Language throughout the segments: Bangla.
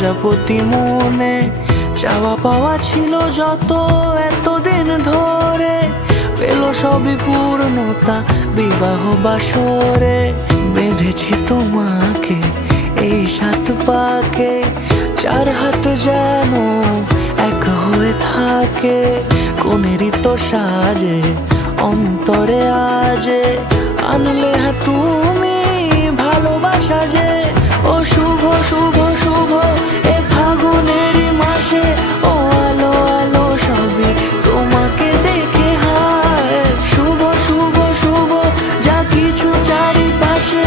প্রজাপতি মনে চাওয়া পাওয়া ছিল যত এতদিন ধরে, পেল সবই পূর্ণতা বিবাহ বাসরে। বেঁধেছি তোমাকে এই 7 পাকে, 4 হাত যেন এক হয়ে থাকে। কোনেরই তো সাজে অন্তরে আজে, আনলে হ্যাঁ তুমি ভালোবাসা যে। ও শুভ শুভ শুভ এ ফাগুনেরই মাসে, ও আলো আলো সবই তোমাকে দেখে হায়। শুভ শুভ শুভ যা কিছু চারিপাশে,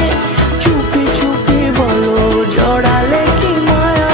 চুপি চুপি বলো জড়ালে কি মায়া।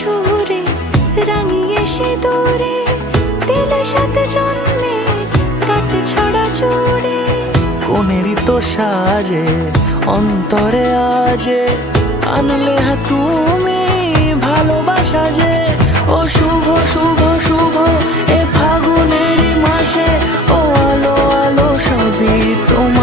সুরে রাঙিয়ে সে দূরে দিলে 7 জন্মের কাট ছড়া জুড়ে। কোনেরই তো সাজে অন্তরে আজে, আনলে হ্যাঁ তুমি ভালোবাসা যে। ও শুভ শুভ শুভ এ ফাগুনেরই মাসে, ও আলো আলো সবই তোমার